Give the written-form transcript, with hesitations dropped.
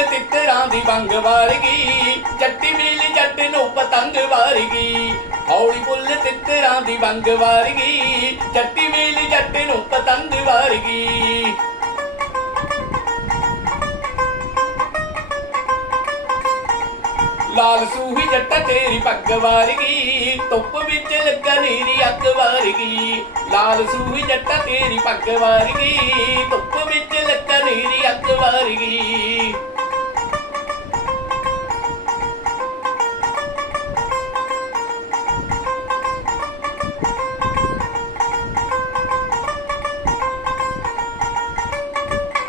ਫੁੱਲ ਤਿੱਤਰਾਂ ਦੀ ਵੰਗ ਵਾਰਗੀ, ਜੱਟੀ ਮਿਲੀ ਜੱਟ ਨੂੰ ਪਤੰਗ ਵਾਰਗੀ। ਹੌਲੀ ਫੁੱਲ ਤਿੱਤਰਾਂ ਦੀ ਵੰਗ ਵਾਰਗੀ, ਜੱਟੀ ਮਿਲੀ ਜੱਟ ਨੂੰ ਪਤੰਗ ਵਾਰਗੀ। ਲਾਲ ਸੂਹੀ ਜੱਟਾ ਤੇਰੀ ਪੱਗ ਵਾਰਗੀ, ਧੁੱਪ ਵਿੱਚ ਲੱਗਾ ਨੀਰੀ ਅੱਗ ਵਾਰਗੀ। ਲਾਲ ਸੂਹੀ ਜੱਟਾ ਤੇਰੀ ਪੱਗ ਵਾਰਗੀ, ਧੁੱਪ ਵਿੱਚ ਲੱਗਾ ਨੀਰੀ ਅੱਗ ਵਾਰਗੀ।